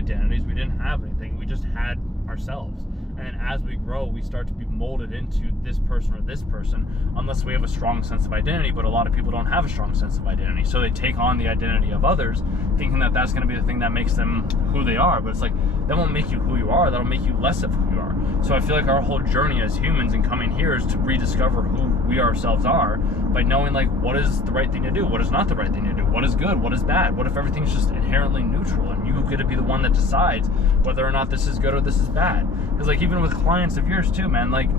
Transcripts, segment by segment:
identities. We didn't have anything. We just had ourselves. And as we grow, we start to be molded into this person or this person, unless we have a strong sense of identity. But a lot of people don't have a strong sense of identity, so they take on the identity of others, thinking that that's going to be the thing that makes them who they are. But it's like, that won't make you who you are. That'll make you less of who you are. So I feel like our whole journey as humans in coming here is to rediscover who we ourselves are by knowing, like, what is the right thing to do, what is not the right thing to do, what is good, what is bad, what if everything's just inherently neutral and you get to be the one that decides whether or not this is good or this is bad. Because, like, even with clients of yours too, man, like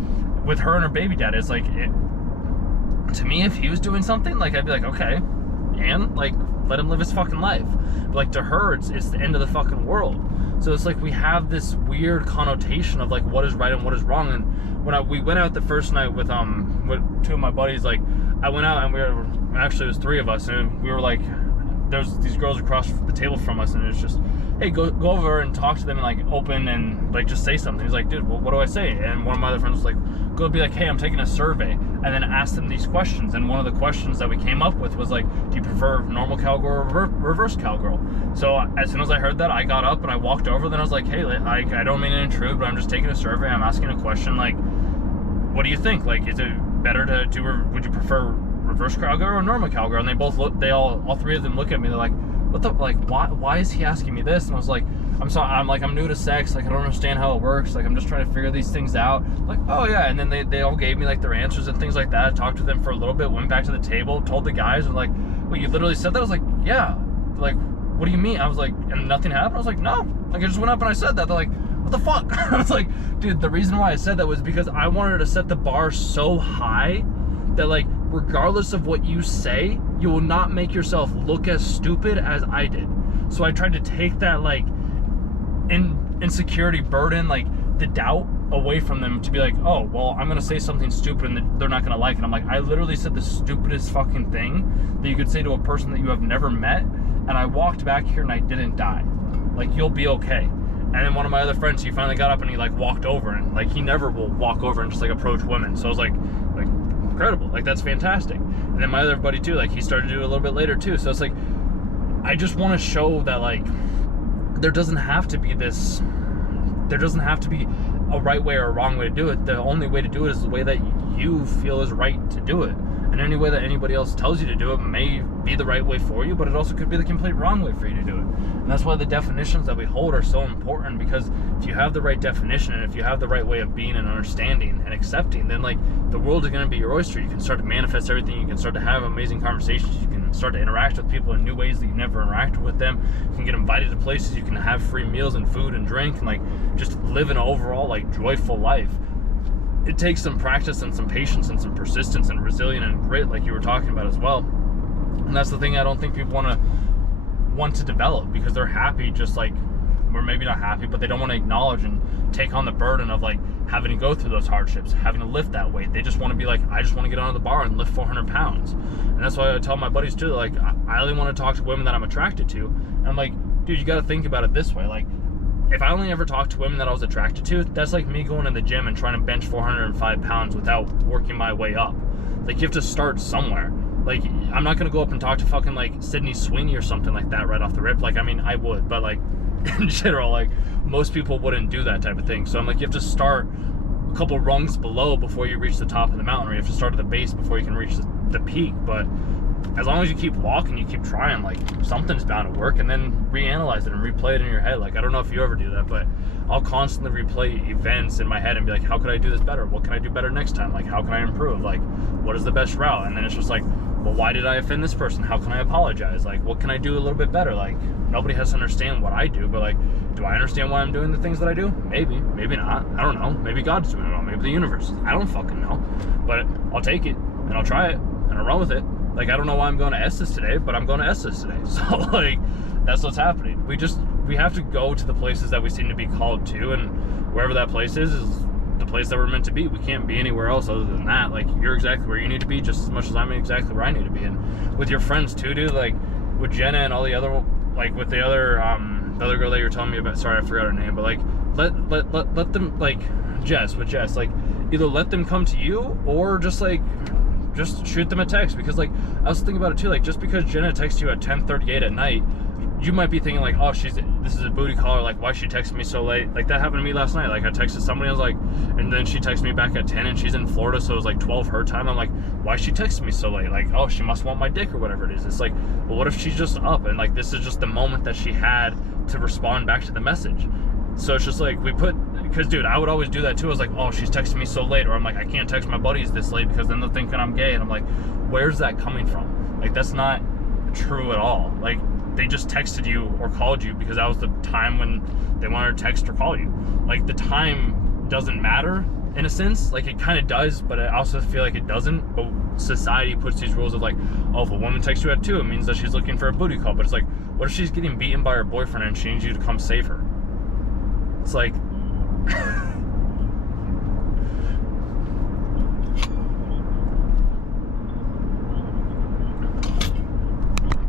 with her and her baby dad, it's like, to me, if he was doing something, like, I'd be like, okay, and like, let him live his fucking life. But like, to her, it's the end of the fucking world. So it's like, we have this weird connotation of like what is right and what is wrong. And when we went out the first night with two of my buddies, like, I went out and actually it was three of us, and we were like, there's these girls across the table from us, and it's just, hey, go over and talk to them and like open and like just say something. He's like, dude, well, what do I say? And one of my other friends was like, go be like, hey, I'm taking a survey, and then ask them these questions. And one of the questions that we came up with was like, do you prefer normal cowgirl or reverse cowgirl? So as soon as I heard that, I got up and I walked over. Then I was like, hey, I don't mean to intrude, but I'm just taking a survey. I'm asking a question, like, what do you think? Like, is it better to do, would you prefer reverse cowgirl or normal cowgirl? And they both look, all three of them look at me, they're like, what the, like, why is he asking me this? And I was like, I'm new to sex, like, I don't understand how it works, like, I'm just trying to figure these things out. Like, oh yeah. And then they all gave me like their answers and things like that. I talked to them for a little bit, went back to the table, told the guys, and like, wait, you literally said that? I was like, yeah. Like, what do you mean? I was like, and nothing happened? I was like, no, like, I just went up and I said that. They're like, what the fuck? I was like, dude, the reason why I said that was because I wanted to set the bar so high that, like, regardless of what you say, you will not make yourself look as stupid as I did. So I tried to take that, like, insecurity burden, like the doubt, away from them, to be like, oh, well, I'm gonna say something stupid and they're not gonna like it. I'm like, I literally said the stupidest fucking thing that you could say to a person that you have never met, and I walked back here and I didn't die. Like, you'll be okay. And then one of my other friends, he finally got up and he like walked over, and like, he never will walk over and just like approach women. So I was like incredible, like, that's fantastic. And then my other buddy too, like, he started to do it a little bit later too. So it's like, I just want to show that, like, there doesn't have to be a right way or a wrong way to do it. The only way to do it is the way that you feel is right to do it. And any way that anybody else tells you to do it may be the right way for you, but it also could be the complete wrong way for you to do it. And that's why the definitions that we hold are so important, because if you have the right definition and if you have the right way of being and understanding and accepting, then, like, the world is going to be your oyster. You can start to manifest everything. You can start to have amazing conversations. You can start to interact with people in new ways that you never interacted with them. You can get invited to places. You can have free meals and food and drink, and, like, just live an overall, like, joyful life. It takes some practice and some patience and some persistence and resilience and grit, like you were talking about as well. And that's the thing I don't think people want to develop, because they're happy, just like, or maybe not happy, but they don't want to acknowledge and take on the burden of, like, having to go through those hardships, having to lift that weight. They just want to be like, I just want to get onto the bar and lift 400 pounds. And that's why I tell my buddies too, like, I only want to talk to women that I'm attracted to. And I'm like, dude, you got to think about it this way. Like, if I only ever talked to women that I was attracted to, that's like me going to the gym and trying to bench 405 pounds without working my way up. Like, you have to start somewhere. Like, I'm not going to go up and talk to fucking, like, Sydney Sweeney or something like that right off the rip. Like, I mean, I would, but, like, in general, like, most people wouldn't do that type of thing. So I'm like, you have to start a couple rungs below before you reach the top of the mountain, or you have to start at the base before you can reach the peak. But as long as you keep walking, you keep trying, like, something's bound to work. And then reanalyze it and replay it in your head. Like, I don't know if you ever do that, but I'll constantly replay events in my head and be like, how could I do this better? What can I do better next time? Like, how can I improve? Like, what is the best route? And then it's just like, well, why did I offend this person? How can I apologize? Like, what can I do a little bit better? Like, nobody has to understand what I do, but, like, do I understand why I'm doing the things that I do? Maybe, maybe not. I don't know. Maybe God's doing it all. Maybe the universe is. I don't fucking know. But I'll take it, and I'll try it, and I'll run with it. Like, I don't know why I'm going to Estes today, but I'm going to Estes today. So, like, that's what's happening. We have to go to the places that we seem to be called to, and wherever that place is the place that we're meant to be. We can't be anywhere else other than that. Like, you're exactly where you need to be, just as much as I'm exactly where I need to be. And with your friends too, dude, like, with Jenna and all the other, like, with the other girl that you were telling me about, sorry, I forgot her name, but, like, let them, like, Jess, like, either let them come to you, or just shoot them a text. Because, like, I was thinking about it too, like, just because Jenna texts you at 10:38 at night, you might be thinking like, oh, this is a booty call, or like, why she texted me so late? Like, that happened to me last night. Like, I texted somebody, I was like, and then she texted me back at 10, and she's in Florida, so it was like 12 her time. I'm like, why she texted me so late? Like, oh, she must want my dick or whatever it is. It's like, well, what if she's just up, and like, this is just the moment that she had to respond back to the message. So it's just like, because dude, I would always do that too. I was like, oh, she's texting me so late, or I'm like, I can't text my buddies this late because then they're thinking I'm gay, and I'm like, where's that coming from? Like, that's not true at all. Like, they just texted you or called you because that was the time when they wanted to text or call you. Like, the time doesn't matter in a sense. Like, it kind of does, but I also feel like it doesn't. But society puts these rules of like, oh, if a woman texts you at 2, it means that she's looking for a booty call. But it's like, what if she's getting beaten by her boyfriend and she needs you to come save her? It's like